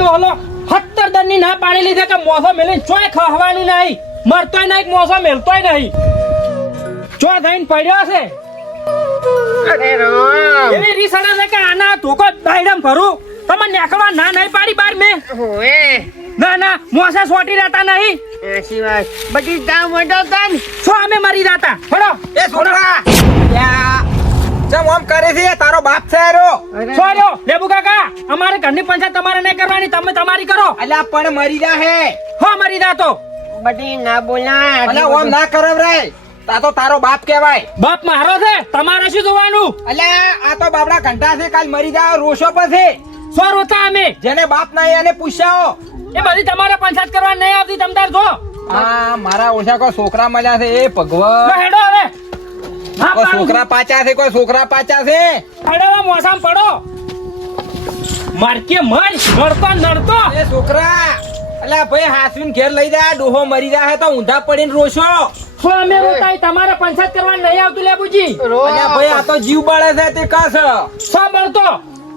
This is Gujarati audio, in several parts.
ડોહલો સત્તર દનની ના પાણી લીધે કે મોસો મેલીને ચોય ખવાનું નહીં. મરતોય નહીં મોસો મેલતોય નહીં. ચો થઈને પડ્યો છે અરે રામ. એવી રીસડા છે કે આના ધોકો દાઈડમ ભરું. તમે નેકળવા ના નહીં પાડી બાર મેં. ઓએ ના ના મોસે સોટી રહેતા નહીં. એસી વાત. બધી તા મોટો તન છો અમે મરી જાતા. ફળો એ છોકરા. યા, ચમ ઓમ કરે છે તારો બાપ છે એરો. છો લેબુ કાકા અમારે ઘરની પંચાયત તમારે નહીં કરવાની તમે તમારી કરો. અલ્યા પણ મરી જા હે. હો મરી જાતો બધી ના બોલા અલ્યા ઓમ ના કરવ રે. તા તો તારો બાપ કહેવાય. બાપ મારો છે તમારે શું જોવાનું? અલ્યા આ તો બાબડા ઘંટા છે કાલ મરી જાવ રોશો પછી. સો રોતા અમે. જેને બાપ ના એને પૂછ્યાઓ એ બધી તમારે પંચાયત કરવા નહીં આવતી તમતાર જો. આ મારા ઓછા કોઈ છોકરા મળ્યા છે એ ભગવાન. હેડો હવે. કોઈ. છોકરા પાચા છે કોઈ છોકરા પાચા છે? હેડો હવે મોસામાં પડો. મારકે મર નડતો નડતો. એ છોકરા અલ્યા ભાઈ હાસવીન ઘેર લઈ જા ડોહો મરી જાય તો ઊંધા પડીને રોશો. શું અમે રોતાય તમારે પંચાયત કરવા નહીં આવતું લેબુજી અલ્યા ભાઈ આ તો જીવ બાળે છે તે કાસ સો બળતો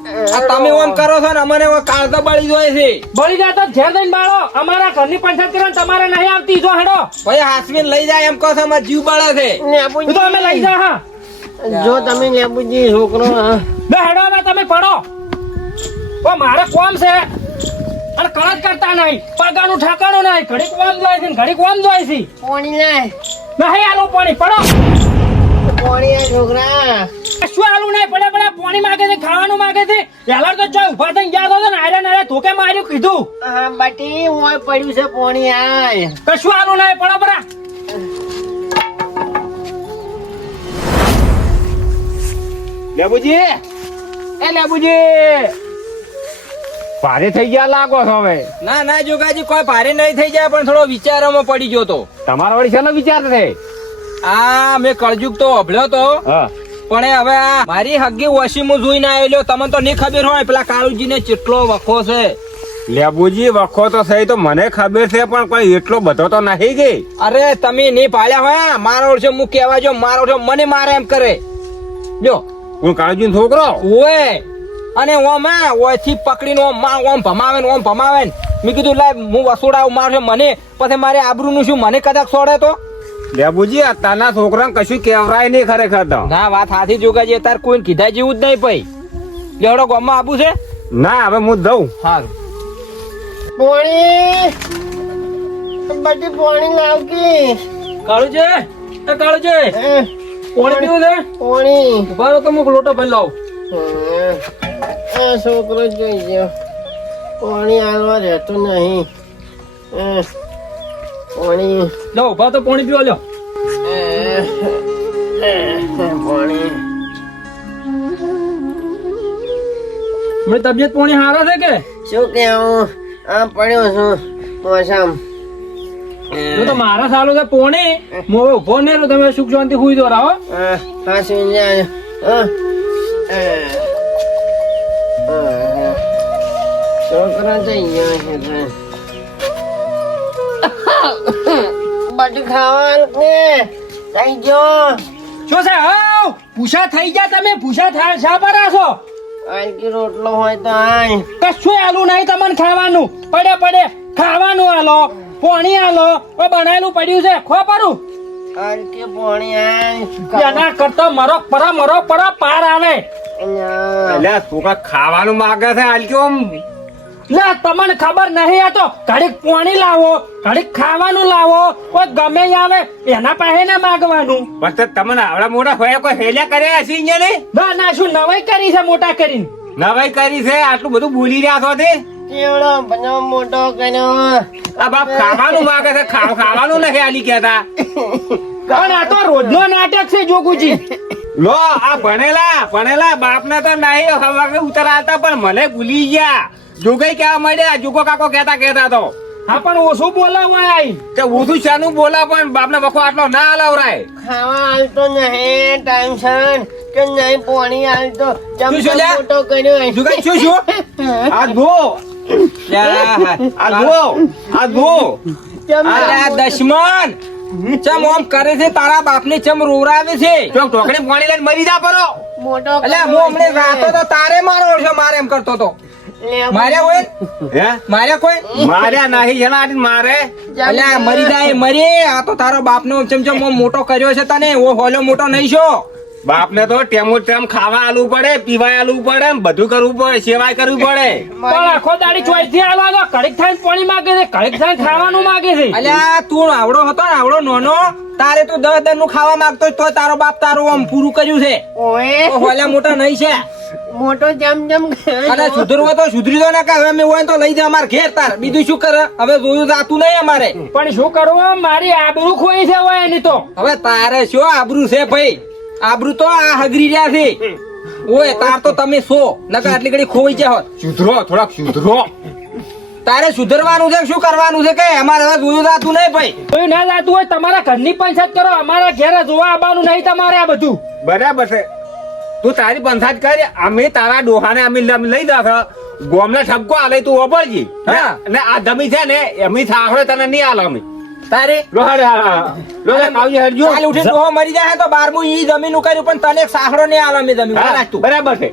તમે ઓમ કરો છો ને અમને કાળતો બળી જોઈએ છે. બળી જાય તો ઘેર જઈને બાળો. અમારા ઘરની પંચાયત કરવાની તમારે નહીં આવતી. જો હેડો. ભાઈ હાસવીન લઈ જાય એમ કહો છો અમારે જીવ બળે છે. તો અમે લઈ જા હા. જો તમે લેબુજી છોકરો બે હેડો હવે તમે પડો. ઓ મારે કોમ છે. અને કળત કરતા નહીં. પગાનું ઠાકાણું નહીં. ઘડીક કોમ જોઈ છે ને ઘડીક કોમ જોઈ છે. પોણી લાય. નહીં આલો પાણી. પડો. પાણી છોકરા. શું આલું નહીં પડે પડે પાણી માગે છે ખાવાનું માગે છે. તો ચોય ઊભા થઈ ગયા તો ને આરે નારે ધોકે માર્યું કીધું. હા બટી હું પડ્યું છે પોણી આય. કશું આલું નહીં પડે બરા લેબુજી. એ લેબુજી. ભારે થઈ ગયા લાગો છો હવે. ના ના જોગાજી કોઈ ભારે નહીં થઈ જાય પણ થોડો વિચારોમાં પડી ગયો તો. તમારા વળી શેનો વિચાર છે? આ મેં કળજુક તો અભળ્યો તો. હા. પણ એ હવે આ મારી હગી ઓછી હું જોઈને આવેલો તમને તો નહીં ખબર હોય પેલા કાળુજી ને ચેટલો વખો છે. લેબુજી વખો તો થઈ તો મને ખબર છે પણ કોઈ એટલો બધો તો નહીં ગઈ અરે તમે નહીં પાડ્યા હોય મારો છે હું કહેવા જો મારો છે મને મારે એમ કરે. જો. હું કાળજી છોકરો? ઓએ અને ઓમ હે ઓયથી પકડીને ઓમમાં ઓમ ભમાવે ને ઓમ ભમાવે ને મેં કીધું લાય હું વસોડાવું છે મને. પછી મારે આબરૂનું શું મને કદાચ છોડે તો? લેબુજી અત્યારના છોકરાને કશું કહેવરાય નહીં ખરેખર તો. ના વાત હાથી જોગાજી તાર કોઈ કીધા જેવું જ નહીં ભાઈ લેવડો ગામમાં આબુ છે? ના હવે હું દઉં. હાલ પોણી! બટી પોણી લાવકી કાળુજે એ કાળુજે છે? પોણી પીવું છે? પોણી. ઉભારો તો હું લોટો ભરી લાવ. છોકરો જોઈ ગયો. પોણી હાલવા રહેતું નહીં. પાણી. લો ઊભા તો પાણી પીવા લ્યો. પાણી. મને તબિયત પાણી હારા છે કે? શું કેવું આ પડ્યો છું મોસમ. હું તો મારા સાલો છે પોણી. હું હવે ઊભો નહીં રહ્યો તમે સુખ શાંતિ હુઈ દો રાહો. હા. જાય છોકરા જઈ ગયો છે. બધું ખાવાનું કે થઈ ગયો શું છે હાવ પૂછા થઈ ગયા તમે પૂછા થાય શા પર છો આલકી રોટલો હોય તો આય કશું આલું નહીં તમને ખાવાનું. પડે પડે. ખાવાનું આલો. પાણી આલો. ઓ બનાયેલું પડ્યું છે. ખો પરું આલકી પોણી આય એના કરતા મરો પરા મરો પરા પાર આવે. અહીંયા. તું ખાવાનું માગે છે? હાલ કેમ લે તમને ખબર નહીં આ તો ઘડીક પાણી લાવો ઘડીક ખાવાનું લાવો. કોઈ ગમે આવે એના પાસે ને માગવાનું. બસ તમને આવડા મોટા હોય કોઈ હેલ્યા કર્યા હશે અહીંયા ને ના ના શું નવાઈ કરી છે મોટા કરીને? નવાઈ કરી છે? આટલું બધું બોલી રહ્યા છો તે? કેવડો બધો મોટો કર્યો? આ બાપ ખાવાનું માગે છે ખાવાનું નથી આલી કહેતા. પણ આ તો રોજનો નાટક છે જોગુજી. લો આ ભણેલા ભણેલા બાપ ને તો નહીં હવે ઉતરાતા પણ મને ભૂલી ગયા. જોગઈ કેવા મળ્યા જુગો કાકો કેતા કેતા તો. હા પણ ઓછું આઈ. કે ઓછું શાનું બોલા પણ બાપ ને વખો આટલો ના હલાવરાય. ખાવા હાલતો નહીં ટેન્શન. કે નહીં પાણી હાલતો. શું ચમચો મોટો કર્યો જોગાજી શું શું? આ ધો આ ધો આ ધો અરે દશમન. ચમ ઓમ કરે છે તારા બાપને ચમ રોવરાવે છે? ચોક ઢોકળી પાણી લઈને મરી જા પરો. મોટો એટલે હું હમણે રાતો તો તારે મારો છો મારે એમ કરતો તો. માર્યા કોઈ? હે? માર્યા કોઈ? માર્યા નહીં જણા મારે. અલ્યા મરી જાય મરી. આ તો તારો બાપનો ચમચમ મોટો કર્યો છે તને ઓ હોલો મોટો નહીં છો. બાપને તો ટેમો ટેમ ખાવા આલવું પડે પીવા આલવું પડે બધું કરવું પડે સેવાય કરવી પડે. પણ આખો દાડી ચોઈથી આલો તો કડીક થઈને પાણી માગે છે કડક થઈને ખાવાનું માગે છે. અલ્યા તું આવડો હતો ને આવડો નોનો તારે તું દસ દસનું ખાવા માંગતો તો તારો બાપ તારું આમ પૂરું કર્યું છે. ઓએ. ઓ હોલા મોટા નહીં છે. મોટો જમ જમ અને સુધરવો તો સુધરી દો ને કે હવે મેં હોય તો લઈ જા અમાર ઘેર તાર. બીજું શું કરે? હવે જોયું જાતું નહીં અમારે. પણ શું કરવું મારી આબરૂ ખોઈ છે હોય એની તો. હવે તારે શું આબરૂ છે ભાઈ? આબરૂ તો આ હગરી રહ્યા છે. ઓય તાર તો તમે સો નકર આટલી ઘડી ખોઈ જાય હોત. સુધરો થોડાક સુધરો. તારે સુધરવાનું છે કે શું કરવાનું છે કે? અમારે હવે જોયું જાતું નહીં ભાઈ. કોઈ ના જાતું હોય તમારા ઘરની પંચાયત કરો. અમારા ઘેરે જોવા આવવાનું નહીં તમારે આ બધું. બરાબર છે. તું તારી પંચાયત કરી અમે તારા ડોહાને અમે લઈ લઈ ગોમને ઠપકો આલે તું ઓપરજી હા. ને આ ધમી છે ને એમની સાંકળે તને નહીં આલે અમે. તારે? લોહડ લોહડ કાવજી હરજો કાલ ઉઠીને ડોહો મરી જાય તો બારમું ઈ જમીન કર્યું પણ તને એક સાહડો નહીં આલો મેં જમીન હા, તું. બરાબર છે.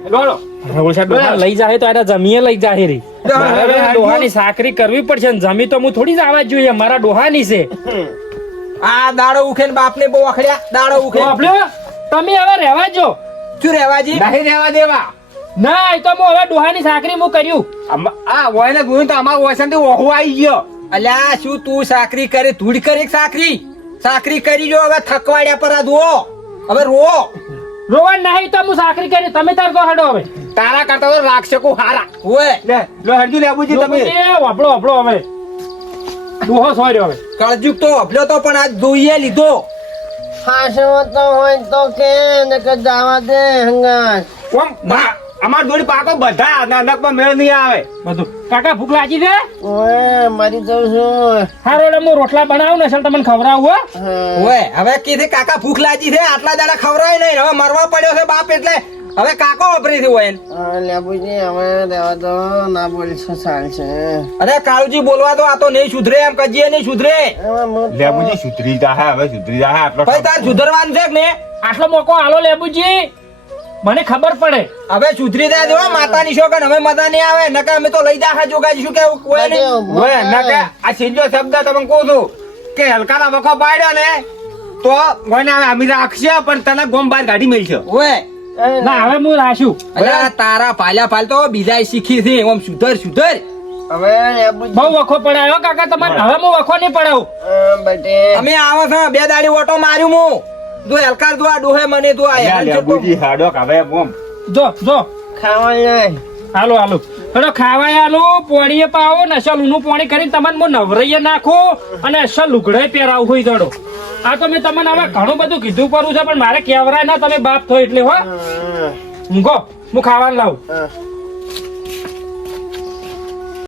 લઈ જાય તો એને જમીએ લઈ જાય રી. ડોહાની સાકરી કરવી પડશે ને જમી તો હું થોડી જ આવવા જોઈએ મારા ડોહાની છે. આ દાડો ઉખેન બાપને બહુ અખડ્યા દાડો ઉખે તમે હવે રહેવા જો. શું રહેવાજી નહીં રહેવા દેવા. ના એ તો હું હવે ડોહાની સાકરી હું કર્યું. આ હોય ને ગુણ તો અમારા વસંતી ઓહો આવી ગયો. અલ્યા શું તું સાકરી કરે? ધૂળ કરી સાકરી? સાકરી કરી જો હવે થકવાડ્યા પર આ જુઓ. હવે રો. રોવા નહીં તો હું સાકરી કરી. તમે તાર તો હડો હવે. તારા કરતા તો રાક્ષકો હારા. ઓય લે લો હરજી લેબુજી તમે. વાપડો વાપડો હવે. ડોહો સોર્યો હવે. કળજુક તો અભલો તો પણ આજ જોઈએ લીધો. હાસવતો હોય તો કે ને કે દાવા દે હંગાસ કોમ બા- અમાર જોડી પાકો બધા નાનકમાં મેળ નહીં આવે. બધું. કાકા ભૂખ લાગી છે? ઓય મારી તો શું? હારો એટલે હું રોટલા બનાવું ને સર તમને ખવડાવું હો. ઓય હવે કીધે કાકા ભૂખ લાગી છે આટલા દાડા ખવરાય નહીં. હવે મરવા પડ્યો છે બાપ એટલે હવે કાકો વાપરી છે હોય લેબુજી હવે દેવા તો ના બોલશો ચાલશે અરે કાળુજી બોલવા તો આ તો નહીં સુધરે એમ કજીએ નહીં સુધરે. લેબુજી સુધરી જાહે હવે સુધરી જાહે આટલો ભાઈ તાર સુધરવાનું છે ને આટલો મોકો આલો લેબુજી મને ખબર પડે. હવે સુધરી જાય દેવા માતા ની શોકન હવે મજા નહીં આવે. નકા અમે તો લઈ જાહા જોગાઈશું કે કોઈ નહીં? ઊભો ઓય, કે આ સીધો શબ્દ તમે કહું છું કે હલકાના વખો પાડ્યો ને તો કોઈને હવે અમે રાખશે પણ તને ગોમ બહાર ગાડી મળશે ઓય. ના હવે હું રાશું અરે તારા પાલ્યા પાલ તો બીજા શીખી છે ઓમ સુધર સુધર. હવે બહુ વખો પડાયો કાકા તમારે હવે હું વખો નહીં પડાવું. બટે. અમે આવો છો બે દાડી ઓટો માર્યું હું. જો એલકાર જો આ ડોહે મને તો આ હાડો હવે જો જો. ખાવા નહીં. હાલો હાલો. હલો ખાવાય હાલો પોણીએ પાવો ને અસલ ઊનું પોણી કરીને તમને હું નવરાઈએ નાખો અને અસલ લુગડે પહેરાવું હોય દડો આ તો મેં તમને હવે ઘણું બધું કીધું કરું છે પણ મારે કહેવરાય ના તમે બાપ થો એટલે હો. ઊંઘો હું ખાવાનું લાવું.